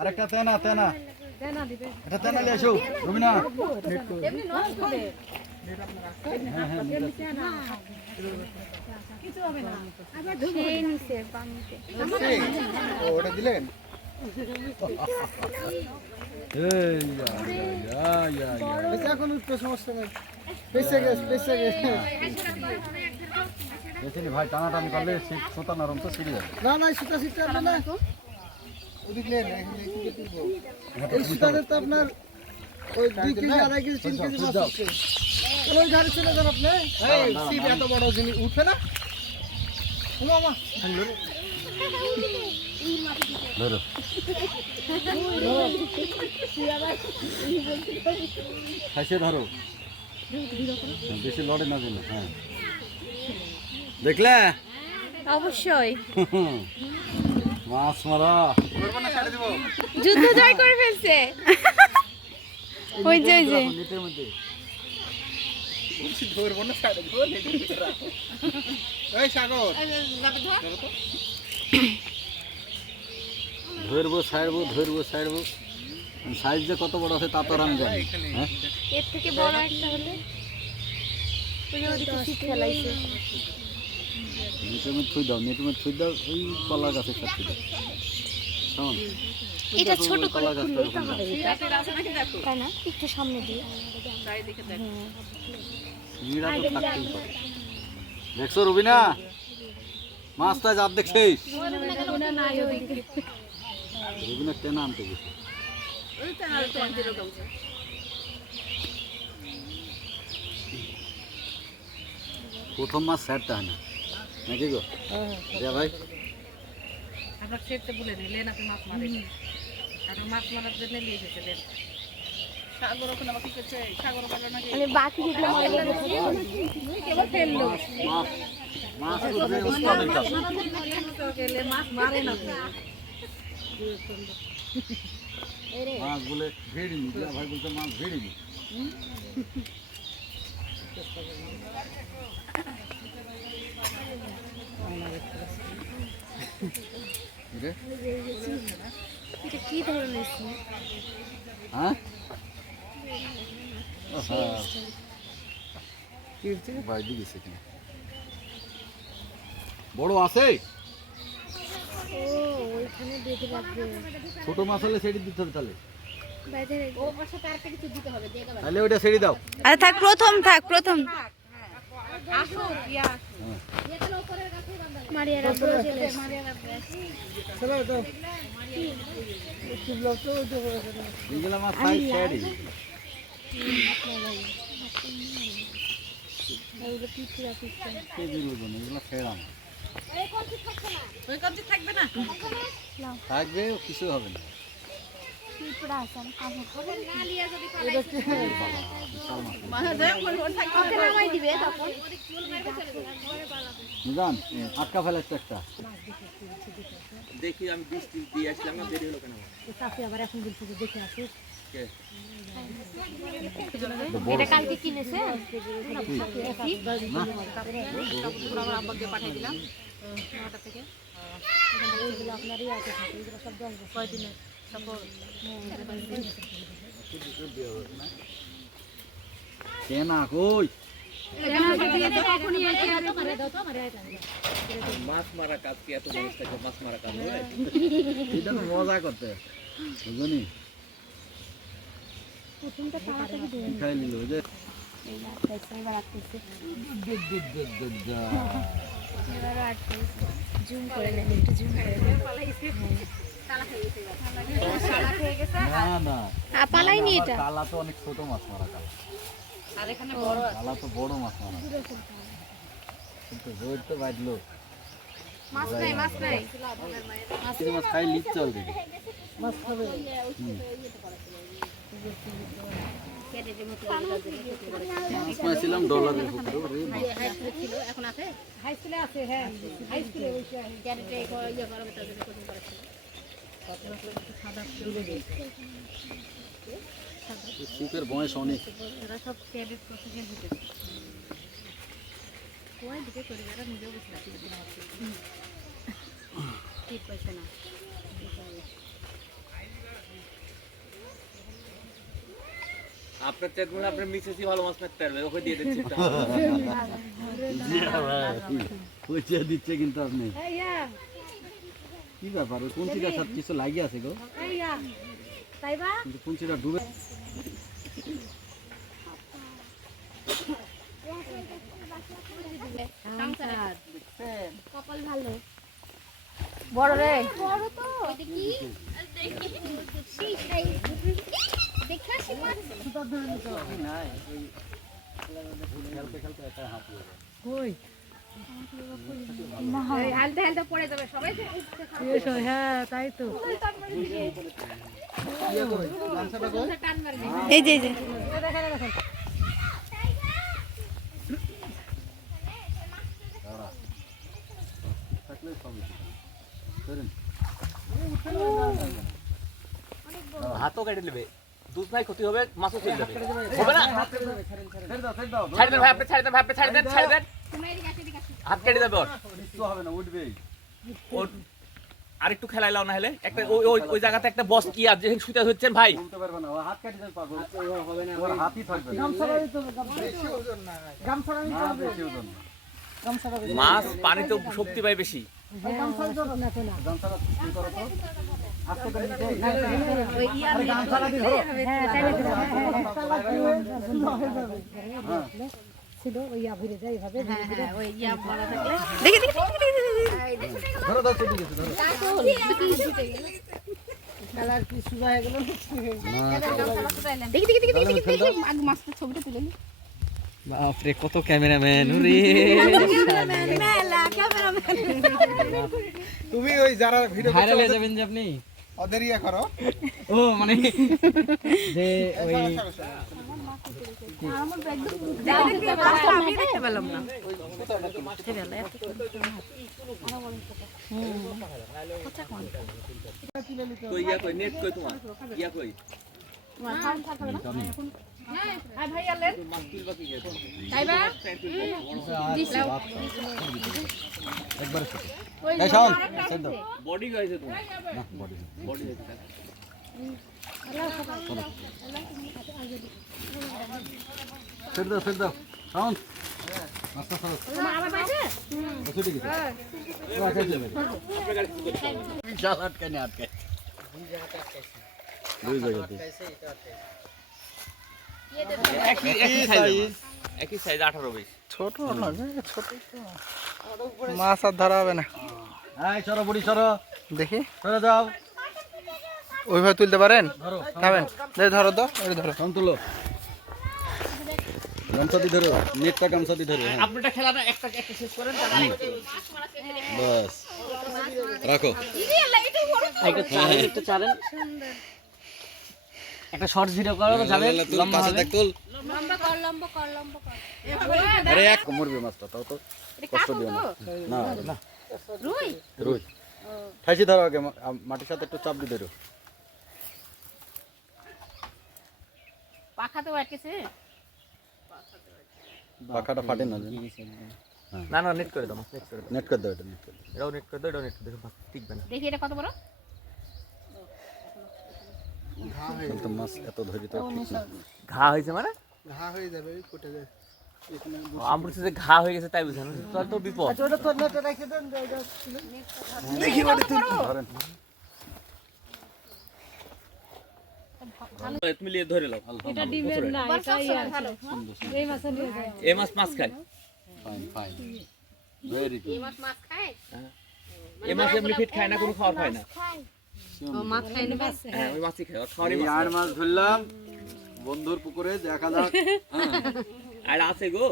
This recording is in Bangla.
আরেকটা তেনা তেনা এটা তেনা নিয়ে নিচে বামতে ওটা দিলেন এখন উঠতে সমস্যা নেই। পেছে গেছে পেছে গেছে। দেখেনি ভাই টানাটানি করলে শীত সোতা নরম তো সিঁড়ি যাবে। না না সুতা সিটটা আনবে না। ওদিক। এই সুতাতে তো আপনার ওই দুই কেজি আড়াই কেজি তিন কেজি মাছ তাহলে ওই ধারে চলে যান আপনি। এই সিপ এত বড় জিনিস উঠবে না। মামা ধরো। ধরো। বেশি লড়ে না দিলে হ্যাঁ। দেখলে? অবশ্যই। মাছ মারা। যুদ্ধ জয় করে ফেলছে। ওই যে ওই যে। ধরবো না ছাড়ে দেবো এই সাগর। ধরবো ছাড়বো ধরবো ছাড়বো। সাইজ যে কত বড় আছে তা তো আমি জানি হ্যাঁ? এর থেকে বড় একটা হলে থুই দাও থুই ওই কলা গাছের সাথে দাও। শোন এটা ছোট কলা খুললেই তো ওরকম হবে তাই না? একটু সামনে দিয়ে। চিংড়া তো থাকতেই পারে। দেখছ রবিনা? মাছটা জাত দেখছিস? রবিনা কেন আনতে গেছে। প্রথম মাছ স্যারটা হয় না। নাকি গো? ভাই। আপনার সেটতে বলে দিলেন আপনি মাছ মারেন। আপনি মাছ মারার জন্য নিয়ে এসেছিলেন সাগর ওখানে মানে বাকি কেবল ফেলল মাছ মাছ উঠবে উস্তাদের কাছে মাছ মারেন আপনি মাছ বলে ভেড়িনি ভাই বলতে মাছ ভেড়িনি। কি ধরনের হ্যাঁ? বাইরে গেছে কিনা বড় আছে? ছোট মাছ হলে সেটি দিতে হবে তাহলে। তাহলে ওইটা সেটি দাও। আরে থাক প্রথম থাক প্রথম। দিল এগুলো ফেরাম ওই কবজি থাকবে কিছু হবে না। আটকা ফেলাচ্ছে একটা দেখি আমি বৃষ্টি দিয়ে আসলাম দেরি হলো কেন? এটা কালকে কিনেছে। আব্বাকে পাঠিয়ে দিলাম নটা থেকে কই মাছ মারা কাজ কি এত মানুষ থাকে মাছ মারা কাজ? মজা করতে। বুঝলি? জুম করে নেন একটু জুম করে নেন। না না পালাইনি এটা। কালা তো অনেক ছোট মাছ মারা কালা। আর এখানে বড় কালা তো বড় মাছ মারা কিন্তু রোদ তো বাজলো মাছ নাই মাছ নাই। মাছ খাই লিচ চল মাছ খাবে। হাই স্কুলে আছে হ্যাঁ হাই স্কুলে বসে ক্যারেটে ইয়ে তার জন্য কোচিং করাচ্ছিল শীতের বয়স অনেক এরা ক্যাডেট প্রসেসিং হতে আপনার চেয়ে মনে আপনার মিসেসই ভালো মাছ মারতে পারবে ওকে দিয়ে দিচ্ছি। পয়সা দিচ্ছে কিন্তু আপনি। কি ব্যাপার? ওই কুঞ্চিটার সাথে কিছু লাগিয়ে আছে গো। কিন্তু কুঞ্চিটা ডুবে কপাল ভালো। বড় রে। বড় তো। দেখি। দেখে আসি মাছ হালতে হালতে পড়ে যাবে সবাই হ্যাঁ তাই তো এই যে। হাতও কেটে নেবে। দুধ নাই ক্ষতি হবে মাছও চলে যাবে। হবে না? ছেড়ে দাও ছেড়ে দাও। ছাড়ি দেন ভাই আপনি ছাড়ি দেন ভাই আপনি ছাড়ি দেন ছাড়ি দেন হাত কেটে যাবে ওর। হবে না উঠবেই। ওর আরেকটু খেলাই লাও না হলে। একটা ওই ওই ওই জায়গাতে একটা বস কি আর যেখানে শুতে হচ্ছেন ভাই। বলতে পারবে না ও হাত কাটি যাবে পাগল। হবে না ওর হাতই থাকবে না। গামছাড়া দিতে হবে গামছাড়া গামছাড়া নিতে হবে। বেশি ওজন গামছাড়া দিতে মাছ পানিতে শক্তি পায় বেশি। হবে। গামছাড়া দিতে হবে না কি করো তো আস্তে ওই ইয়া গামছাটা দিয়ে ধরো তাই না একটা লাগবে সুন্দর যাবে ওই ইয়া বড় থাকলে দেখি দেখি দেখি, দেখি, দেখি, ধরো ধরো ছুটি গেছে ধরো কালার কি সুজা হয়ে গেল দেখি দেখি দেখি দেখি দেখি দেখি আগে মাছটা ছবিটা তুলে নি বাপরে কত ক্যামেরাম্যান ওরে ক্যামেরাম্যান তুমি ওই যারা ভিডিও ভাইরাল হয়ে যাবেন যে আপনি। ওদের ইয়ে করো ও মানে যে ওই আমি দেখতে পেলাম না তো ইয়া কই নেট কই তোমার? ইয়া কই? বডি তোমার। বডি দাও আটকে যাবে বিশাল আটকে আটকে দুই জায়গাতে একই একই সাইজ একই সাইজ 18 20 ছোট লাগবে ছোট। মাছ আর ধরা হবে না। এই সরো বুড়ি সরো। দেখি। সরে যাও ওইভাবে তুলতে পারেন? ধরো। খাবেন? ধরো তো ওই ধরো। তুলো। গামছা দিয়ে ধরো নেটটা গামছা দিয়ে ধরো হ্যাঁ। আপনারটা খেলা একটা একটা শেষ করেন বাস। রাখো। চালেন। একটা শর্ট ভিডিও করো তো যাবে লম্বা হবে। লম্বা কর লম্বা কর লম্বা কর। আরে এক মরবে মাছটা তাও তো কষ্ট দিও না। না না। রুই। রুই? ঠাইছি ধরো আগে মাটির সাথে একটু চাপ দিয়ে ধরো পাখাতে আটকেছে পাখাটা ফাটে না না না নেট করে দাও নেট করে দাও। নেট করে দাও এটা নেট করে দাও। এটাও নেট করে দাও এটাও নেট করে দাও টিকবে না দেখি এটা কত বড়? তাহলে তো মাছ এত ধরি তো ঠিক না। ঘা হয়েছে মানে? ঘা হয়ে যাবে ফুটে যাবে আমরা যে ঘা হয়ে গেছে তাই বুঝেন তো বিপদ। ওটা তো নেটে রেখে দেন এটা ধরেন। তুমি লিয়ে ধরে লাও এটা ডিমের না এই মাছ মাছ খায়? ফাইন ফাইন ভেরি গুড মাছ মাছ খায়? এই মাছ এমনি ফিট খায় না কোনো খাওয়ার খায় না? মাছ হ্যাঁ ওই মাছই আর মাছ ধরলাম বন্ধুর পুকুরে দেখা যাক। আর আছে গো।